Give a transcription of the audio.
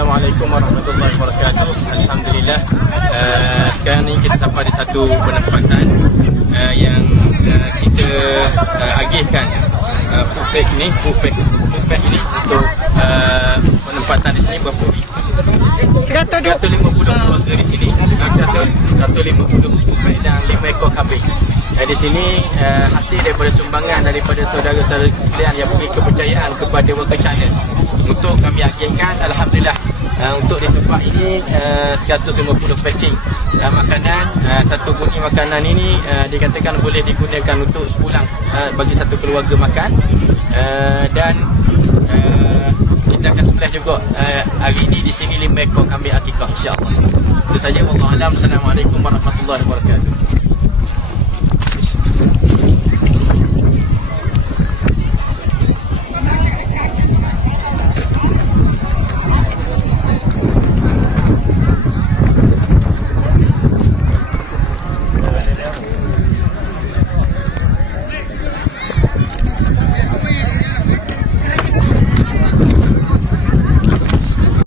Assalamualaikum warahmatullahi wabarakatuh. Alhamdulillah. Sekarang ni kita sampai di satu penempatan yang kita agihkan food pack ini untuk penempatan di sini berapa? 150 keluarga di sini. 150 food pack dan 5 ekor kambing. Di sini hasil daripada sumbangan daripada saudara-saudara sekalian yang beri kepercayaan kepada Worker Channel untuk kami agihkan. Alhamdulillah, untuk di tempat ini 150 packing makanan. Satu bunyi makanan ini dikatakan boleh digunakan untuk sebulan bagi satu keluarga makan. Dan kita akan sembelih juga hari ini di sini 5 ekor kambing akikah, insya-Allah. Itu saja. Wallahu alam. Assalamualaikum warahmatullahi wabarakatuh.